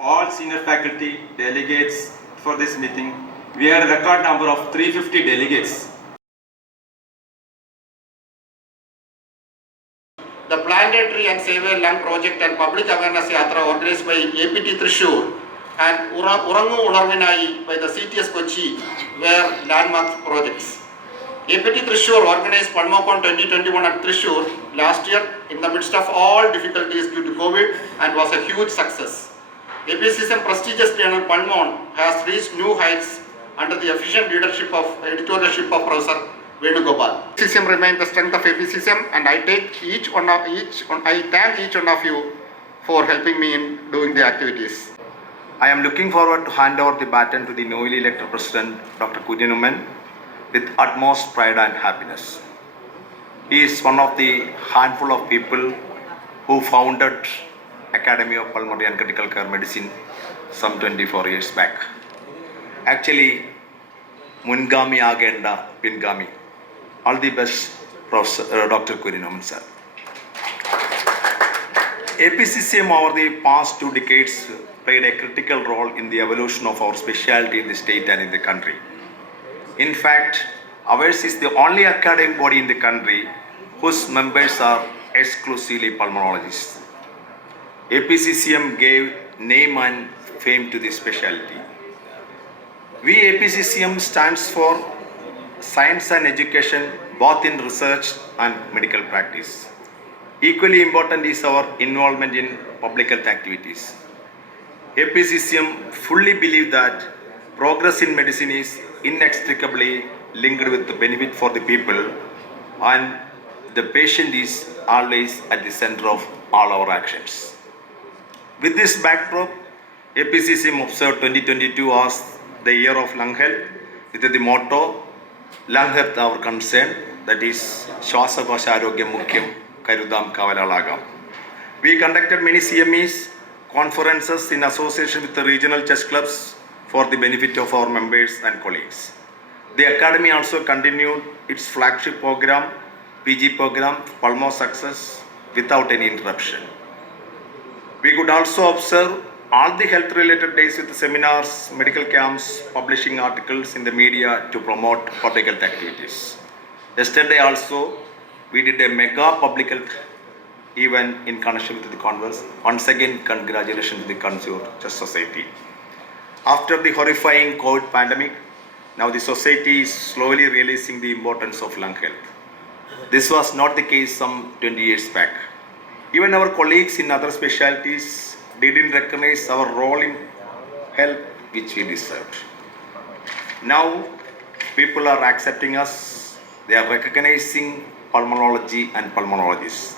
All senior faculty delegates for this meeting. We had a record number of 350 delegates. The Planetary and Save a Lung Project and Public Awareness Yatra organized by APT Thrissur and Urangu Unarvinai by the CTS Kochi were landmark projects. APT Thrissur organized Palmocon 2021 at Thrissur last year in the midst of all difficulties due to COVID and was a huge success. APCSM prestigious journal Palmon has reached new heights under the efficient editorship of Professor Venugopal. APCSM remains the strength of APCSM, and I thank each one of you for helping me in doing the activities. I am looking forward to hand over the baton to the newly elected President, Dr. Kuര്യനുമ്മൻ, with utmost pride and happiness. He is one of the handful of people who founded Academy of Pulmonary and Critical Care Medicine some 24 years back. Actually, Mungami Agenda Pingami. All the best, Professor Dr. Kuര്യനുമ്മൻ sir. APCSM over the past 2 decades played a critical role in the evolution of our specialty in the state and in the country. In fact, ours is the only academic body in the country whose members are exclusively pulmonologists. APCSM gave name and fame to this specialty. We APCSM stands for science and education both in research and medical practice. Equally important is our involvement in public health activities. APCSM fully believe that progress in medicine is inextricably linked with the benefit for the people, and the patient is always at the center of all our actions. With this backdrop, APCSM observed 2022 as the year of lung health with the motto Lung Health Our Concern, that is Shwasakosharogyam Mukyam Karudam Kavalagam. We conducted many CMEs, conferences in association with the regional chess clubs for the benefit of our members and colleagues. The Academy also continued its flagship program, PG program, Pulmo Success, without any interruption. We could also observe all the health-related days with seminars, medical camps, publishing articles in the media to promote public health activities. Yesterday also, we did a mega public health event in connection with the conference. Once again, congratulations to the Consumer Chess Society. After the horrifying COVID pandemic, now the society is slowly realizing the importance of lung health. This was not the case some 20 years back. Even our colleagues in other specialties didn't recognize our role in health which we deserved. Now, people are accepting us. They are recognizing pulmonology and pulmonologists.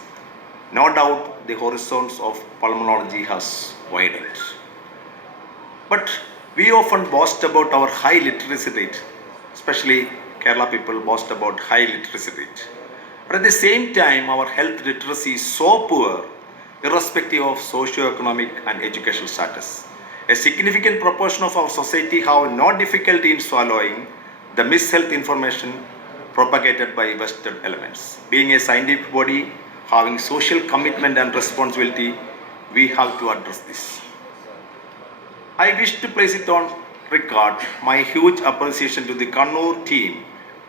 No doubt the horizons of pulmonology has widened. But we often boast about our high literacy rate, especially Kerala people boast about high literacy rate. But at the same time, our health literacy is so poor, irrespective of socio-economic and educational status. A significant proportion of our society have no difficulty in swallowing the mishealth information propagated by Western elements. Being a scientific body, having social commitment and responsibility, we have to address this. I wish to place it on record my huge appreciation to the Kannur team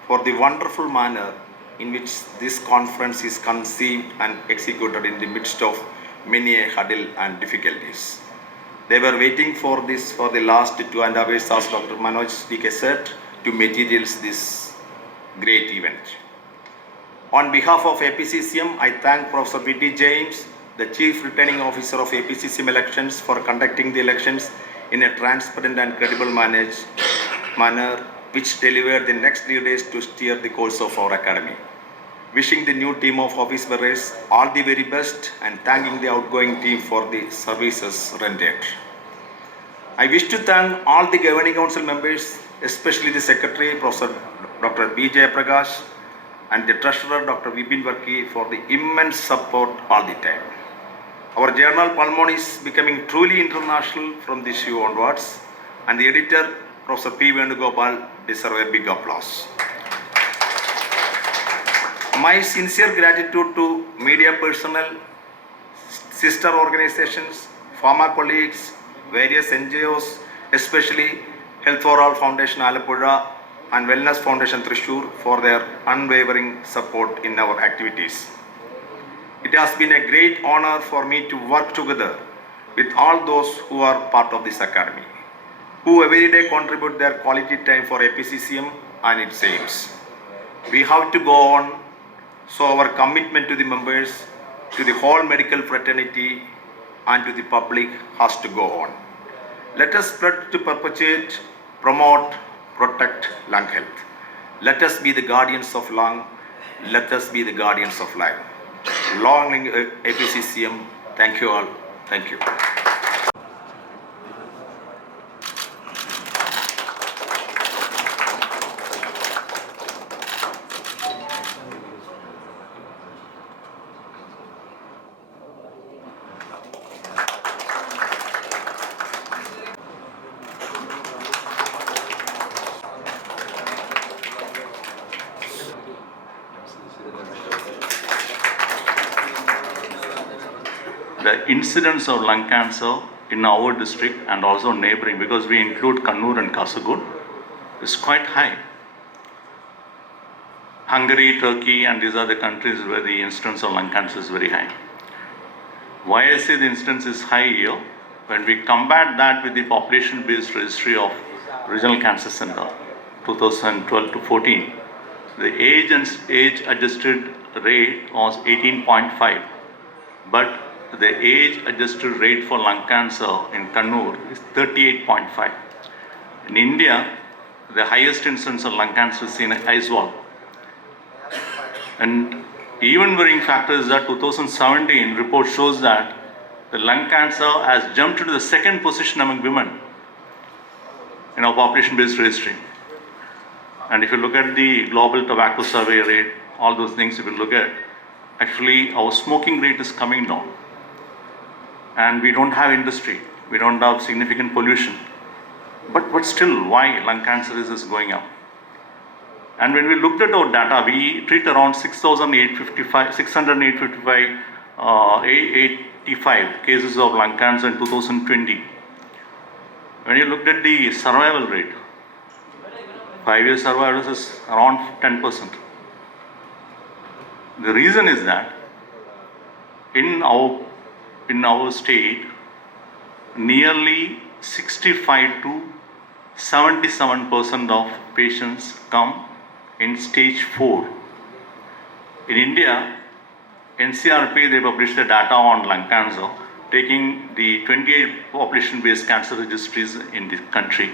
for the wonderful manner in which this conference is conceived and executed in the midst of many a hurdle and difficulties. They were waiting for this for the last 2.5 hours, as Dr. Manoj DK said, to materialize this great event. On behalf of APCSM, I thank Professor P.T. James, the Chief Returning Officer of APCSM Elections, for conducting the elections in a transparent and credible manner, which delivered the next 3 days to steer the course of our academy. Wishing the new team of office bearers all the very best and thanking the outgoing team for the services rendered. I wish to thank all the governing council members, especially the Secretary, Professor Dr. B. Jayaprakash, and the Treasurer, Dr. Vipin Varki, for the immense support all the time. Our journal Pulmon is becoming truly international from this issue onwards, and the editor, Professor P. Venugopal, deserves a big applause. My sincere gratitude to media personnel, sister organizations, pharma colleagues, various NGOs, especially Health for All Foundation Alappuzha and Wellness Foundation Thrissur for their unwavering support in our activities. It has been a great honor for me to work together with all those who are part of this academy, who every day contribute their quality time for APCCM and its aims. We have to go on, so our commitment to the members, to the whole medical fraternity and to the public has to go on. Let us spread to perpetuate, promote, protect lung health. Let us be the guardians of lung. Let us be the guardians of life. Long live APCCM. Thank you all. Thank you. The incidence of lung cancer in our district and also neighboring, because we include Kannur and Kasaragod, is quite high. Hungary, Turkey, and these are the countries where the incidence of lung cancer is very high. Why I say the incidence is high here? When we combat that with the population-based registry of Regional Cancer Center, 2012 to 14, the age-adjusted rate was 18.5, but the age-adjusted rate for lung cancer in Kannur is 38.5. In India, the highest incidence of lung cancer is in Aizawl. And even worrying factor is that 2017 report shows that the lung cancer has jumped to the second position among women in our population-based registry. And if you look at the global tobacco survey rate, all those things if you look at, actually our smoking rate is coming down. And we don't have industry, we don't have significant pollution. But still, why lung cancer is going up? And when we looked at our data, we treat around 685 cases of lung cancer in 2020. When you looked at the survival rate, 5-year survival is around 10%. The reason is that in our state, nearly 65 to 77% of patients come in stage 4. In India, NCRP, they published the data on lung cancer, taking the 28 population-based cancer registries in the country.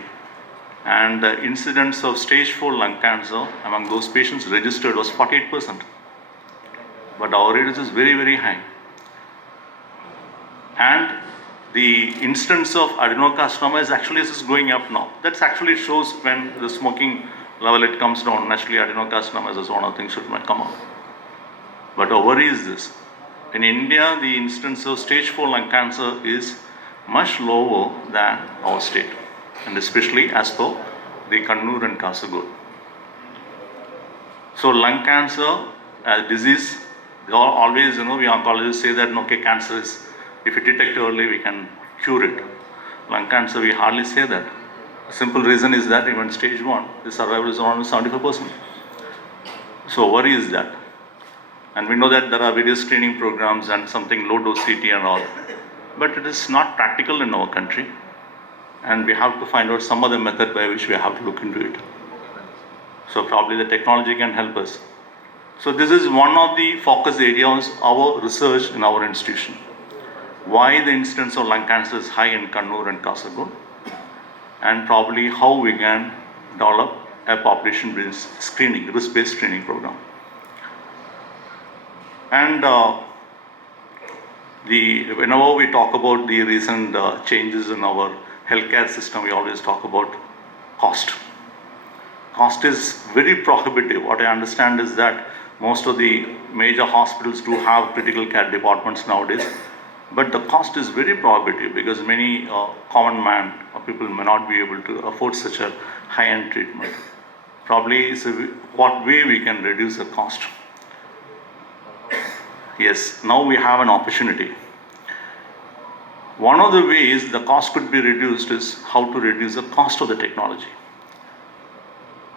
And the incidence of stage 4 lung cancer among those patients registered was 48%. But our rate is very, very high. And the incidence of adenocarcinoma is actually going up now. That actually shows when the smoking level it comes down, naturally adenocarcinoma is one of the things that might come up. But our worry is this. In India, the incidence of stage 4 lung cancer is much lower than our state, and especially as per the Kannur and Kasaragod. So lung cancer as disease, they always, we oncologists say that okay, cancer is, if you detect early, we can cure it. Lung cancer, we hardly say that. The simple reason is that even stage 1, the survival is around 75%. So worry is that. And we know that there are various screening programs and something low dose CT and all. But it is not practical in our country. And we have to find out some other method by which we have to look into it. So probably the technology can help us. So this is one of the focus areas of our research in our institution. Why the incidence of lung cancer is high in Kannur and Kasaragod, and probably how we can develop a population-based screening, risk-based screening program. And whenever we talk about the recent changes in our healthcare system, we always talk about cost. Cost is very prohibitive. What I understand is that most of the major hospitals do have critical care departments nowadays. But the cost is very prohibitive because many common man or people may not be able to afford such a high-end treatment. Probably is what way we can reduce the cost. Yes, now we have an opportunity. one of the ways the cost could be reduced is how to reduce the cost of the technology.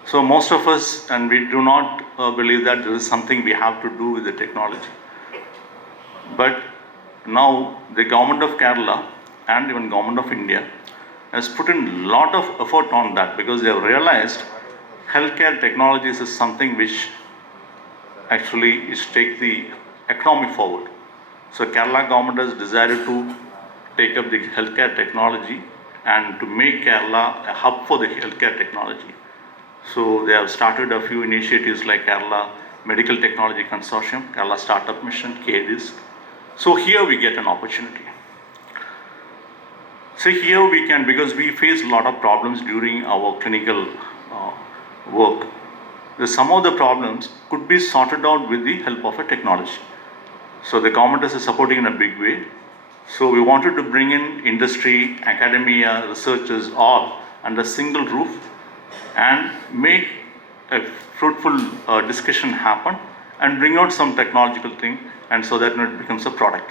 So most of us, and we do not believe that there is something we have to do with the technology. But now the government of Kerala and even government of India has put in a lot of effort on that, because they have realized healthcare technologies is something which actually is take the economy forward. So Kerala government has decided to take up the healthcare technology and to make Kerala a hub for the healthcare technology. So they have started a few initiatives like Kerala Medical Technology Consortium, Kerala Startup Mission, KDIS. So here we get an opportunity. So here we can, because we face a lot of problems during our clinical work. Some of the problems could be sorted out with the help of a technology. So the government is supporting in a big way. So we wanted to bring in industry, academia, researchers all under a single roof and make a fruitful discussion happen and bring out some technological thing, and so that it becomes a product.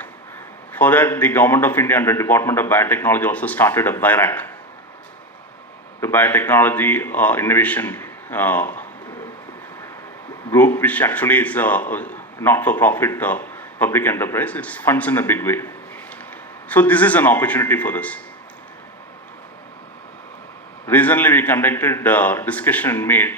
For that, the Government of India and the Department of Biotechnology also started a BIRAC, the Biotechnology Innovation Group, which actually is a not-for-profit public enterprise. It funds in a big way. So this is an opportunity for us. Recently, we conducted a discussion meet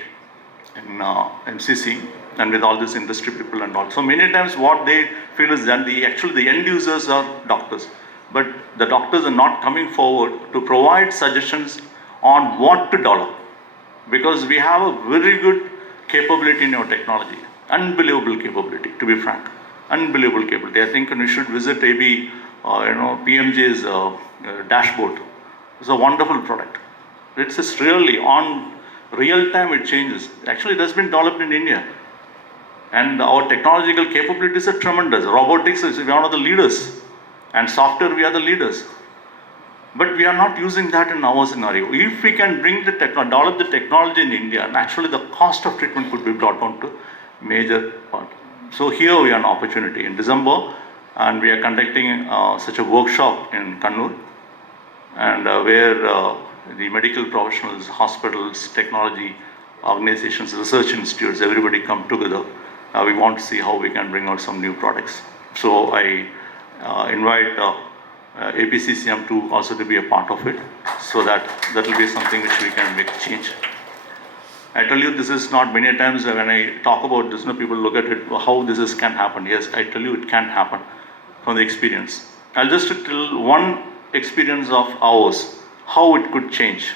in MCC and with all these industry people and all. So many times what they feel is that the end users are doctors, but the doctors are not coming forward to provide suggestions on what to develop, because we have a very good capability in our technology, unbelievable capability, to be frank, unbelievable capability. I think you should visit maybe PMJ's dashboard. It's a wonderful product. It's just really on real time it changes. Actually, it has been developed in India. And our technological capabilities are tremendous. Robotics is one of the leaders. And software, we are the leaders. But we are not using that in our scenario. If we can bring develop the technology in India, naturally the cost of treatment could be brought down to major part. So here we have an opportunity in December, and we are conducting such a workshop in Kannur, and where the medical professionals, hospitals, technology organizations, research institutes, everybody come together. We want to see how we can bring out some new products. So I invite APCCM to also to be a part of it, so that will be something which we can make change. I tell you, this is not many times when I talk about this, people look at it, how this can happen. Yes, I tell you it can happen from the experience. I'll just tell one experience of ours, how it could change.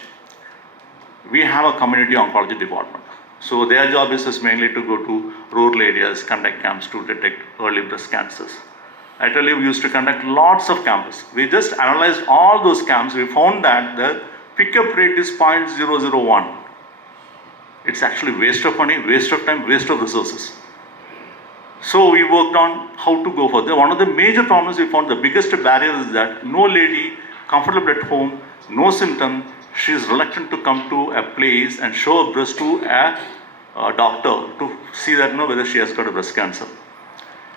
We have a community oncology department. So their job is mainly to go to rural areas, conduct camps to detect early breast cancers. I tell you, we used to conduct lots of camps. We just analyzed all those camps. We found that the pickup rate is 0.001. It's actually waste of money, waste of time, waste of resources. So we worked on how to go further. One of the major problems we found, the biggest barrier is that no lady comfortable at home, no symptom, she is reluctant to come to a place and show her breast to a doctor to see that whether she has got a breast cancer.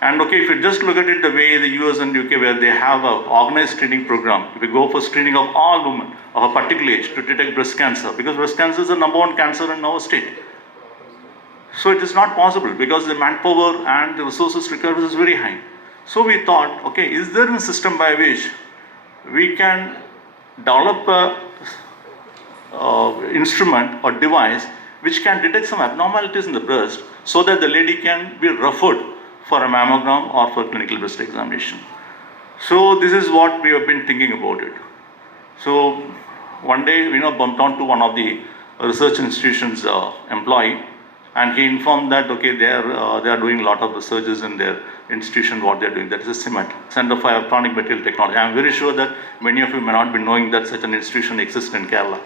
And okay, if you just look at it the way the US and UK, where they have an organized screening program, we go for screening of all women of a particular age to detect breast cancer, because breast cancer is the #1 cancer in our state. So it is not possible because the manpower and the resources required is very high. So we thought, okay, is there a system by which we can develop a instrument or device which can detect some abnormalities in the breast, so that the lady can be referred for a mammogram or for clinical breast examination. So this is what we have been thinking about it. So one day, bumped onto one of the research institutions employee, and he informed that okay, they are doing a lot of researches in their institution. What they are doing, that is a CIMAT, Center for Electronic Material Technology. I am very sure that many of you may not be knowing that such an institution exists in Kerala.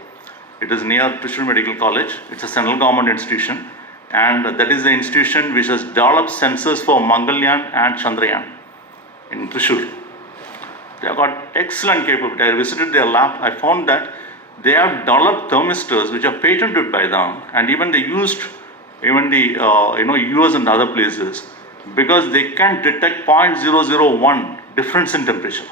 It is near Thrissur Medical College. It's a central government institution, and that is the institution which has developed sensors for Mangalyaan and Chandrayaan in Thrissur. They have got excellent capability. I visited their lab. I found that they have developed thermistors which are patented by them, and even they used even the US and other places, because they can detect 0.001 difference in temperature.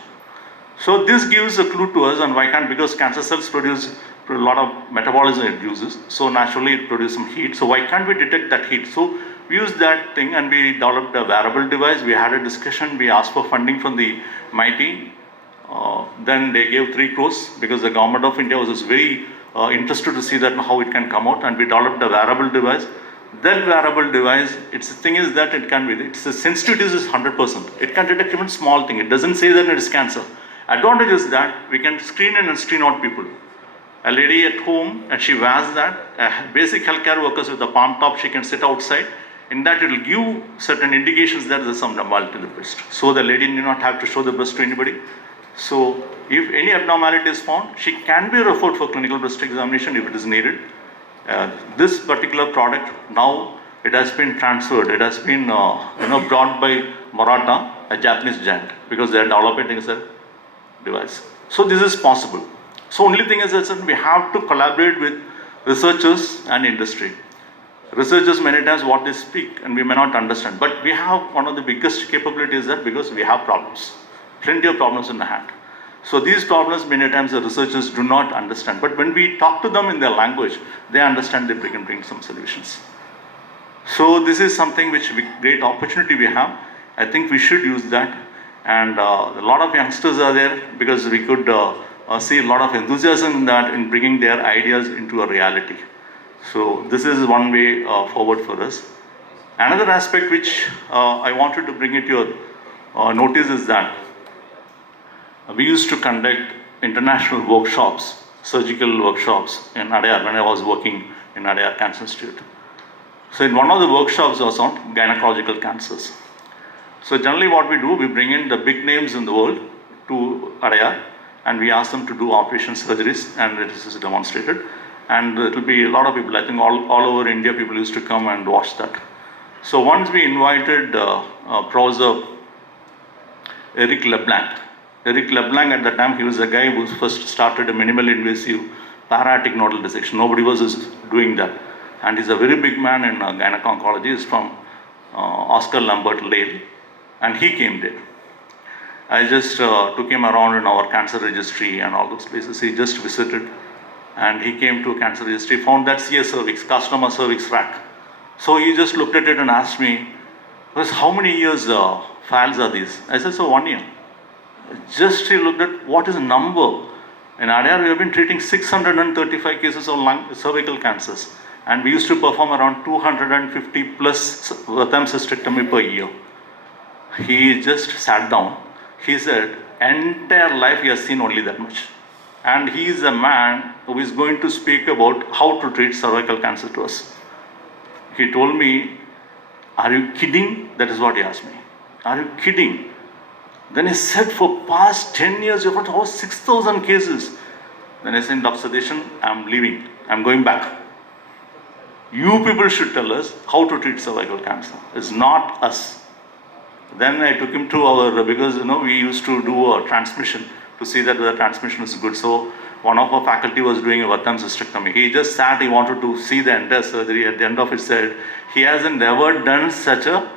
So this gives a clue to us, and why can't, because cancer cells produce a lot of metabolism it uses, so naturally it produces some heat, so why can't we detect that heat? So we used that thing and we developed a wearable device. We had a discussion, we asked for funding from the MIT. Then they gave 3 crores because the government of India was just very interested to see that how it can come out, and we developed a wearable device. That wearable device, its thing is that it can be, its sensitivity is 100%. It can detect even small thing. It doesn't say that it is cancer. Advantage is that we can screen in and screen out people. A lady at home, and she wears that. Basic healthcare workers with the palm top, she can sit outside. In that, it will give certain indications that there is some abnormality in the breast. So the lady need not have to show the breast to anybody. So if any abnormality is found, she can be referred for clinical breast examination if it is needed. This particular product, now it has been transferred. It has been brought by Maratha, a Japanese giant, because they are developing a device. So this is possible. So only thing is that we have to collaborate with researchers and industry. Researchers many times what they speak and we may not understand, but we have one of the biggest capabilities that because we have problems, plenty of problems in the hand. So these problems many times the researchers do not understand, but when we talk to them in their language, they understand, they can bring some solutions. So this is something which great opportunity we have. I think we should use that, and a lot of youngsters are there because we could see a lot of enthusiasm in that, in bringing their ideas into a reality. So this is one way forward for us. Another aspect which I wanted to bring it to your notice is that we used to conduct international workshops, surgical workshops in Adyar when I was working in Adyar Cancer Institute. So in one of the workshops was on gynecological cancers. So generally what we do, we bring in the big names in the world to Adyar and we ask them to do operation surgeries, and this is demonstrated. And it will be a lot of people, I think all over India people used to come and watch that. So once we invited Professor Eric LeBlanc. Eric LeBlanc at the time, he was the guy who first started a minimal invasive para-aortic nodal dissection. Nobody was doing that. And he's a very big man in gynecology. He's from Oscar Lambert Lale. And he came there. I just took him around in our cancer registry and all those places. He just visited. And he came to cancer registry, found that CS cervix, carcinoma cervix rack. So he just looked at it and asked me, how many years files are these? I said, so 1 year. Just he looked at what is the number. In Adyar, we have been treating 635 cases of cervical cancers. And we used to perform around 250 plus Vatam cystectomy per year. He just sat down. He said, entire life he has seen only that much. And he is a man who is going to speak about how to treat cervical cancer to us. He told me, are you kidding? That is what he asked me. Are you kidding? Then he said, for past 10 years, you've got over 6,000 cases. Then I said, Dr. Sadeshan, I'm leaving. I'm going back. You people should tell us how to treat cervical cancer. It's not us. Then I took him to our, because we used to do a transmission to see that the transmission is good. So one of our faculty was doing a Vatam cystectomy. He just sat, he wanted to see the entire surgery. At the end of it said, he hasn't ever done such a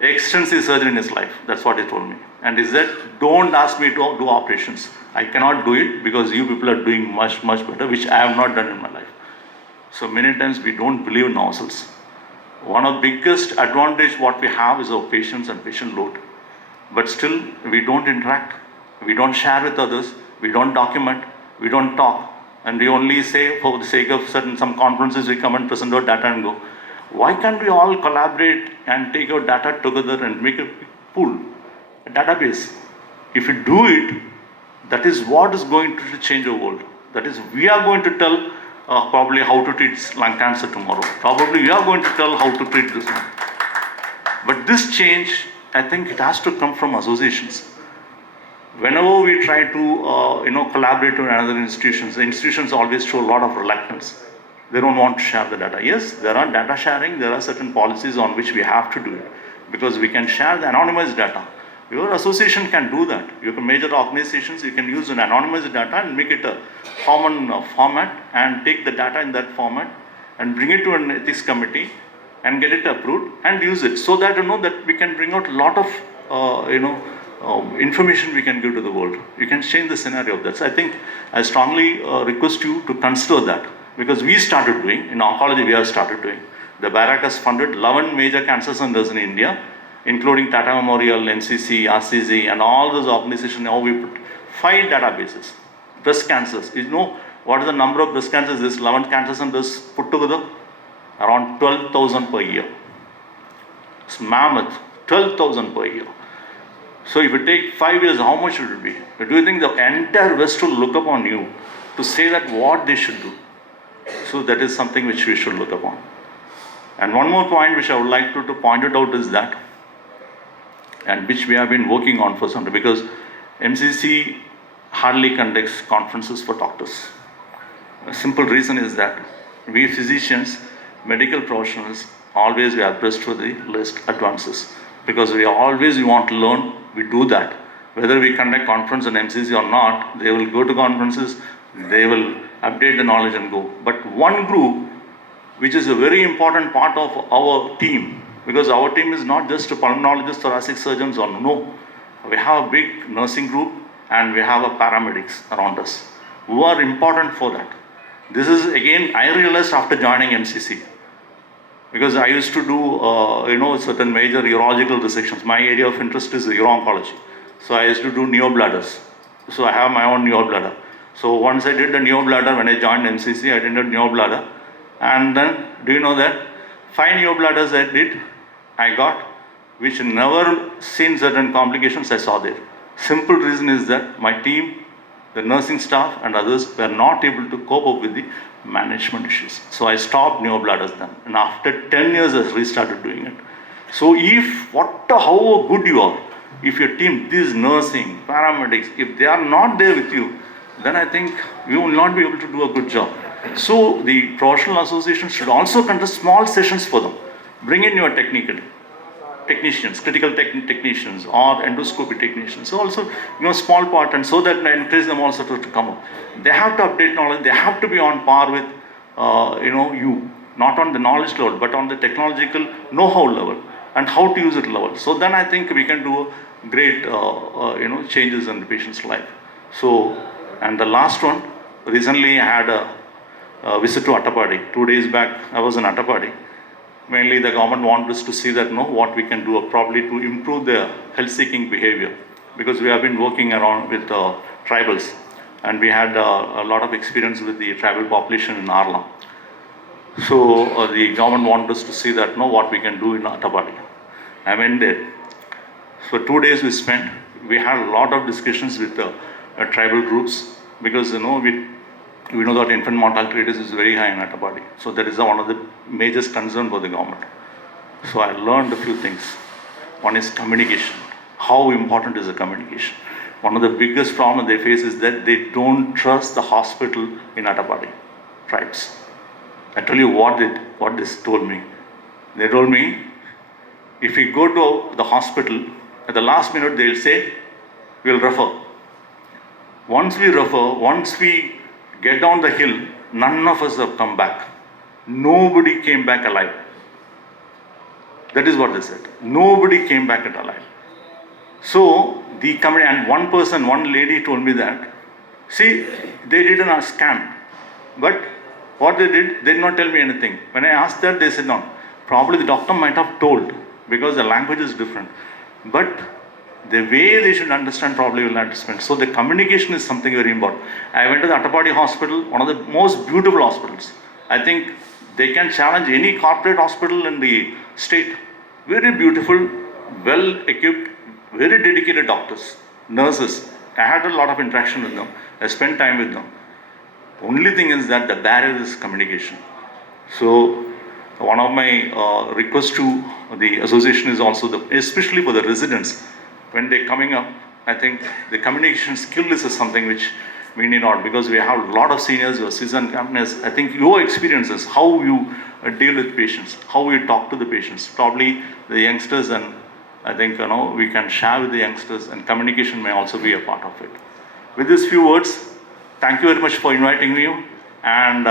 extensive surgery in his life. That's what he told me. And he said, don't ask me to do operations. I cannot do it because you people are doing much, much better, which I have not done in my life. So many times we don't believe in ourselves. One of the biggest advantage what we have is our patience and patient load. But still, we don't interact. We don't share with others. We don't document. We don't talk. And we only say, for the sake of some conferences, we come and present our data and go. Why can't we all collaborate and take our data together and make a pool, a database? If we do it, that is what is going to change our world. That is, we are going to tell probably how to treat lung cancer tomorrow. Probably we are going to tell how to treat this one. But this change, I think it has to come from associations. Whenever we try to collaborate with other institutions, the institutions always show a lot of reluctance. They don't want to share the data. Yes, there are data sharing, there are certain policies on which we have to do it, because we can share the anonymized data. Your association can do that. Your major organizations, you can use an anonymized data and make it a common format and take the data in that format and bring it to an ethics committee and get it approved and use it, so that that we can bring out a lot of information we can give to the world. You can change the scenario of that. So I think I strongly request you to consider that, because we started doing, in oncology we have started doing. The BARAC has funded 11 major cancer centers in India, including Tata Memorial, NCC, RCZ, and all those organizations. Now we put 5 databases. Breast cancers. You know what is the number of breast cancers this 11 cancer centers put together? Around 12,000 per year. It's mammoth, 12,000 per year. So if you take 5 years, how much would it be? Do you think the entire West will look upon you to say that what they should do? So that is something which we should look upon. And one more point which I would like to point it out is that, and which we have been working on for some time, because MCC hardly conducts conferences for doctors. A simple reason is that we physicians, medical professionals, always we are pressed for the latest advances, because we always want to learn. We do that. Whether we conduct conference in MCC or not, they will go to conferences, they will update the knowledge and go. But one group, which is a very important part of our team, because our team is not just pulmonologists, thoracic surgeons, or no. We have a big nursing group and we have a paramedics around us who are important for that. This is again, I realized after joining MCC, because I used to do, certain major urological resections. My area of interest is uro-oncology. So I used to do neobladders. So I have my own neobladder. So once I did the neobladder, when I joined MCC, I did a neobladder. And then, do you know that 5 neobladders I got, which never seen certain complications I saw there. Simple reason is that my team, the nursing staff and others were not able to cope up with the management issues. So I stopped neobladders then. And after 10 years, I restarted doing it. So how good you are, if your team, these nursing, paramedics, if they are not there with you, then I think you will not be able to do a good job. So the professional association should also conduct small sessions for them. Bring in your technicians, critical technicians, or endoscopy technicians. So also, small part, and so that I encourage them also to come up. They have to update knowledge. They have to be on par with, you, not on the knowledge level, but on the technological know-how level and how to use it level. So then I think we can do great, changes in the patient's life. So, and the last one, recently I had a visit to Attapadi. 2 days back, I was in Attapadi. Mainly the government wants us to see that what we can do probably to improve their health-seeking behavior, because we have been working around with tribals, and we had a lot of experience with the tribal population in Arla. So the government wants us to see that what we can do in Attapadi. I went there. So 2 days we spent. We had a lot of discussions with tribal groups, because we know that infant mortality rate is very high in Attapadi. So that is one of the major concerns for the government. So I learned a few things. One is communication. How important is the communication? One of the biggest problems they face is that they don't trust the hospital in Attapadi tribes. I tell you what they told me. They told me, if we go to the hospital, at the last minute they'll say, we'll refer. Once we get down the hill, none of us have come back. Nobody came back alive. That is what they said. Nobody came back alive. So the committee, and one lady told me that, see, they did a scan, but what they did not tell me anything. When I asked that, they said no. Probably the doctor might have told, because the language is different. But the way they should understand probably will not understand. So the communication is something very important. I went to the Attapadi hospital, one of the most beautiful hospitals. I think they can challenge any corporate hospital in the state. Very beautiful, well equipped, very dedicated doctors, nurses. I had a lot of interaction with them. I spent time with them. Only thing is that the barrier is communication. So one of my requests to the association is also, especially for the residents, when they're coming up, I think the communication skill is something which we need not, because we have a lot of seniors who are seasoned companies. I think your experiences, how you deal with patients, how you talk to the patients, probably the youngsters, and I think we can share with the youngsters, and communication may also be a part of it. With these few words, thank you very much for inviting me, and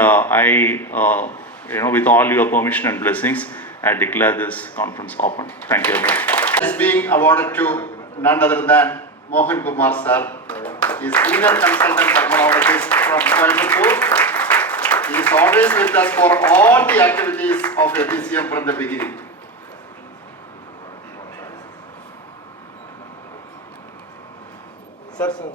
with all your permission and blessings, I declare this conference open. Thank you very much. Is being awarded to none other than Mohan Kumar sir. He is senior consultant pulmonologist from Coimbatore. He is always with us for all the activities of APCM from the beginning. Sir, sir.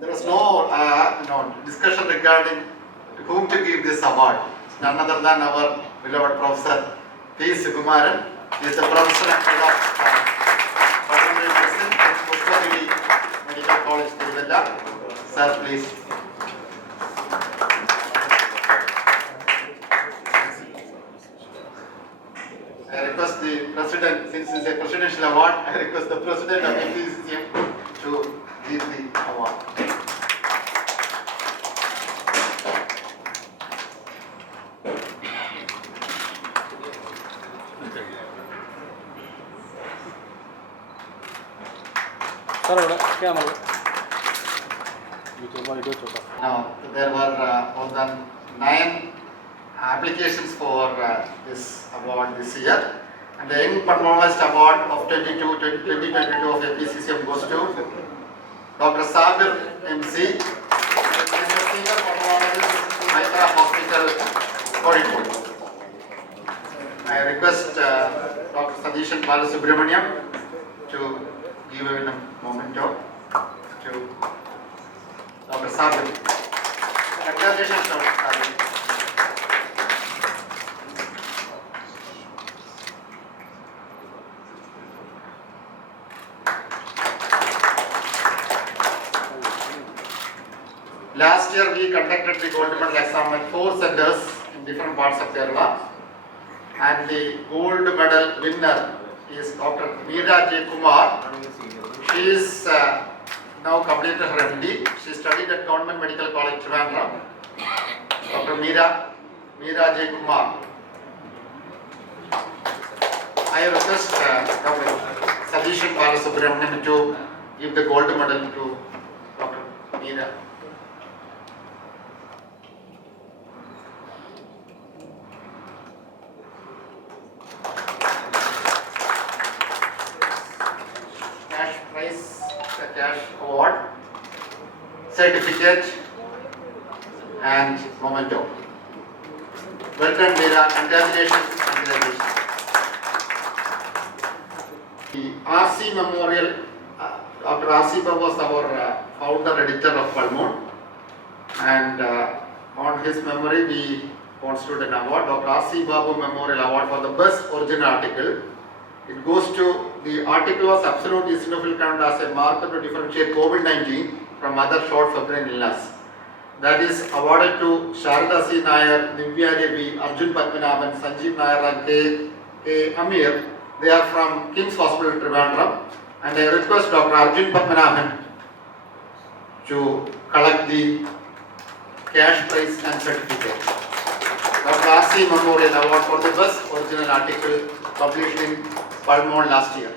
There was no discussion regarding to whom to give this award. None other than our beloved Professor P. Sukumaran. He is the Professor and Head of Pulmonary Medicine at Pushpagiri Medical College, Tiruvalla. Sir, please. I request the President, since it is a presidential award, I request the President of APCM to give the award. Sir, क्या मतलब? Now, there were more than 9 applications for this award this year. And the Young Pulmonologist Award of 2022 of APCCM goes to Dr. Sabir MC. He is a senior pulmonologist in Maitra Hospital, Kozhikode. I request Dr. Sadishan Balasubramaniam to give a memento to Dr. Sabir. Congratulations, Dr. Sabir. Last year we conducted the gold medal exam at 4 centers in different parts of Kerala, and the gold medal winner is Dr. Meera J. Kumar. She is now completed her MD. She studied at Government Medical College, Trivandrum. Dr. Meera J. Kumar. I request Dr. Sadishan Balasubramaniam to give the gold medal to Dr. Meera. Cash prize, the cash award, certificate, and memento. Welcome, Meera. Congratulations. Congratulations. The RC Memorial, Dr. RC Babu was our founder editor of Pulmon, and on his memory we constituted an award, Dr. RC Babu Memorial Award for the best original article. It goes to the article was absolute eosinophil count as a marker to differentiate COVID-19 from other short febrile illness. That is awarded to Sharada C. Nair, Divya Devi, Arjun Padmanabhan, Sanjeev Nair and K. Amir. They are from King's Hospital, Trivandrum, and I request Dr. Arjun Padmanabhan to collect the cash prize and certificate. Dr. R.C. Memorial Award for the best original article published in Pulmon last year.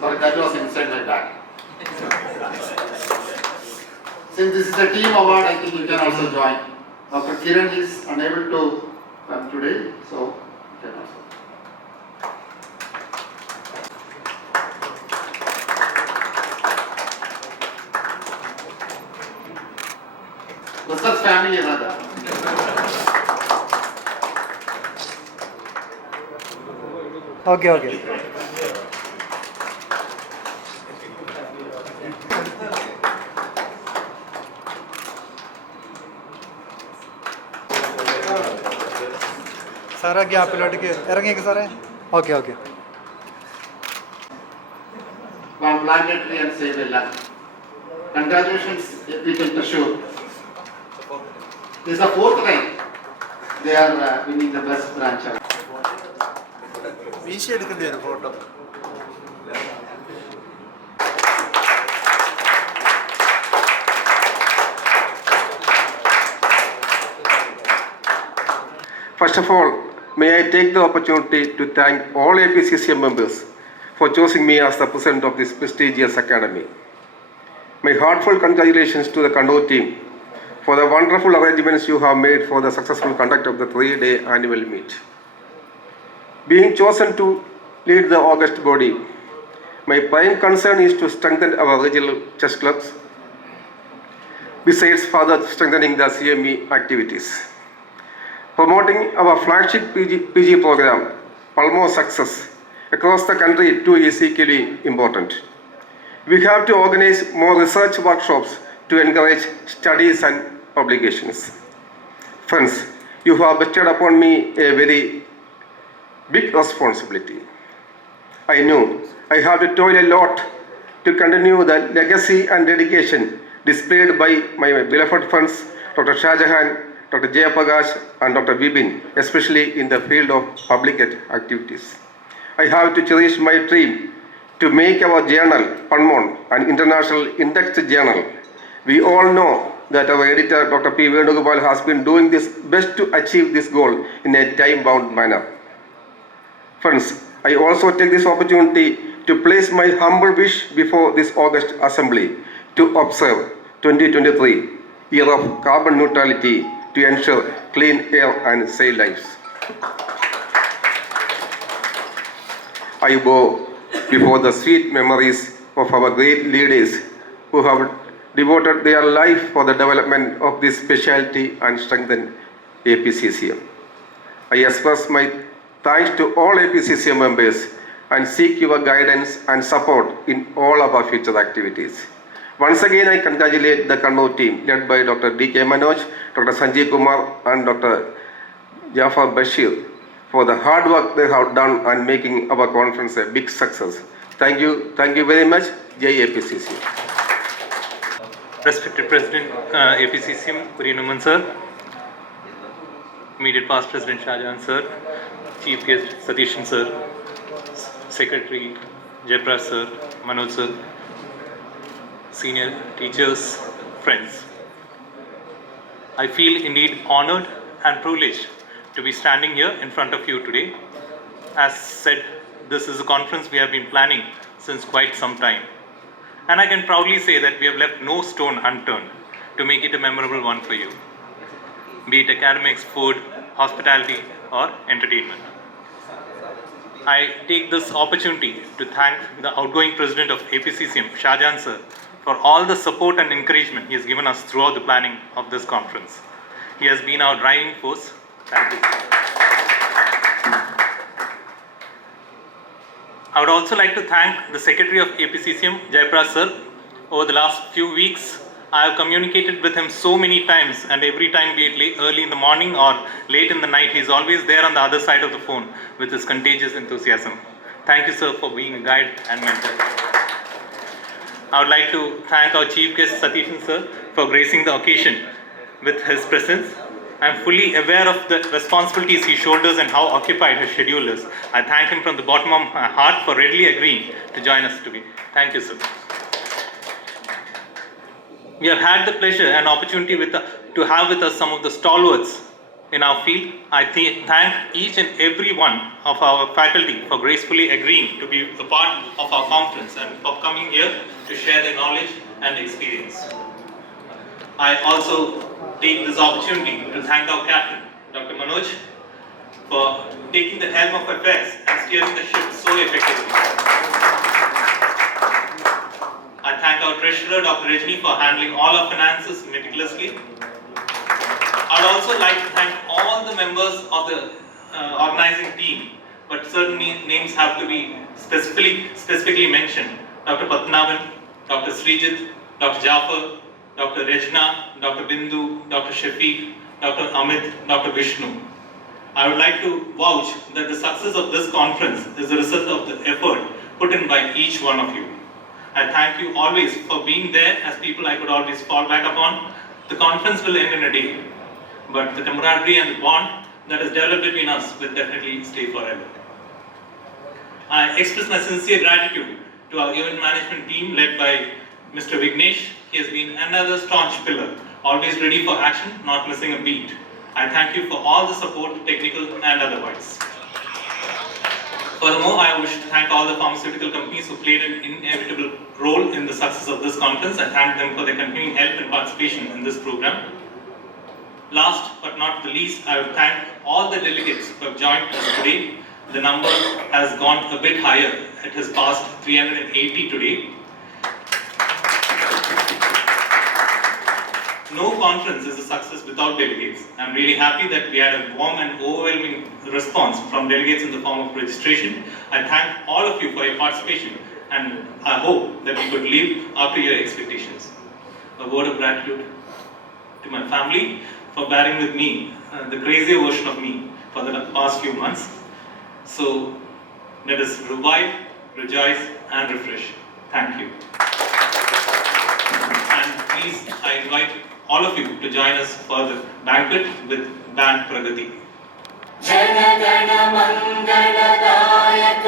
Sorry, that was inside my bag. Since this is a team award, I think you can also join. Dr. Kiran is unable to come today, so you can also. Research family another. Okay. സാറെ ഗ്യാപ്പിലോട്ടേക്ക് ഇറങ്ങിയേക്ക് സാറേ. Okay. plant a tree and save a life. Congratulations, APT Trishur. This is the fourth time they are winning the best branch award. വീശി എടുക്കേണ്ടി വരും photo. First of all, may I take the opportunity to thank all APCCM members for choosing me as the president of this prestigious academy. My heartfelt congratulations to the Kannur team for the wonderful arrangements you have made for the successful conduct of the 3-day annual meet. Being chosen to lead the August body, my prime concern is to strengthen our regional chess clubs, besides further strengthening the CME activities. Promoting our flagship PG program, Palmo Success, across the country too is equally important. We have to organize more research workshops to encourage studies and publications. Friends, you have bestowed upon me a very big responsibility. I know I have to toil a lot to continue the legacy and dedication displayed by my beloved friends Dr. Shah Jahan, Dr. Jayaprakash and Dr. Vipin, especially in the field of public activities. I have to cherish my dream to make our journal, Panmon, an international indexed journal. We all know that our editor, Dr. P. Venugopal, has been doing his best to achieve this goal in a time-bound manner. Friends, I also take this opportunity to place my humble wish before this August assembly to observe 2023, year of carbon neutrality, to ensure clean air and safe lives. I bow before the sweet memories of our great leaders who have devoted their life for the development of this specialty and strengthen APCCM. I express my thanks to all APCCM members and seek your guidance and support in all of our future activities. Once again, I congratulate the Kannur team led by Dr. D.K. Manoj, Dr. Sanjeev Kumar and Dr. Jafar Bashir for the hard work they have done and making our conference a big success. Thank you very much. Jai APCC. Respected President, APCCM, Kuriyanuman sir, immediate past President Shah Jahan sir, Chief Guest Satishan sir, Secretary Jayaprakash sir, Manoj sir, senior teachers, friends. I feel indeed honored and privileged to be standing here in front of you today. As said, this is a conference we have been planning since quite some time. And I can proudly say that we have left no stone unturned to make it a memorable one for you, be it academics, food, hospitality, or entertainment. I take this opportunity to thank the outgoing president of APCCM, Shah Jahan sir, for all the support and encouragement he has given us throughout the planning of this conference. He has been our driving force. Thank you. I would also like to thank the Secretary of APCCM, Jayaprakash sir. Over the last few weeks, I have communicated with him so many times, and every time, be it early in the morning or late in the night, he's always there on the other side of the phone with his contagious enthusiasm. Thank you, sir, for being a guide and mentor. I would like to thank our Chief Guest Satishan sir for gracing the occasion with his presence. I am fully aware of the responsibilities he shoulders and how occupied his schedule is. I thank him from the bottom of my heart for readily agreeing to join us today. Thank you, sir. We have had the pleasure and opportunity to have with us some of the stalwarts in our field. I thank each and every one of our faculty for gracefully agreeing to be a part of our conference and for coming here to share their knowledge and experience. I also take this opportunity to thank our captain, Dr. Manoj, for taking the helm of affairs and steering the ship so effectively. I thank our treasurer, Dr. Rajni, for handling all our finances meticulously. I'd also like to thank all the members of the organizing team, but certain names have to be specifically mentioned. Dr. Patnavan, Dr. Srijit, Dr. Jafar, Dr. Rajna, Dr. Bindu, Dr. Shafiq, Dr. Amit, Dr. Vishnu. I would like to vouch that the success of this conference is the result of the effort put in by each one of you. I thank you always for being there as people I could always fall back upon. The conference will end in a day, but the camaraderie and the bond that is developed between us will definitely stay forever. I express my sincere gratitude to our event management team led by Mr. Vignesh. He has been another staunch pillar, always ready for action, not missing a beat. I thank you for all the support, technical and otherwise. Furthermore, I wish to thank all the pharmaceutical companies who played an inevitable role in the success of this conference. I thank them for their continuing help and participation in this program. Last but not the least, I would thank all the delegates who have joined us today. The number has gone a bit higher. It has passed 380 today. No conference is a success without delegates. I'm really happy that we had a warm and overwhelming response from delegates in the form of registration. I thank all of you for your participation and I hope that we could live up to your expectations. A word of gratitude to my family for bearing with me, the crazier version of me for the past few months. So let us revive, rejoice and refresh. Thank you. And please, I invite all of you to join us for the banquet with Band Pragati. Jana Gana Mangaladayaka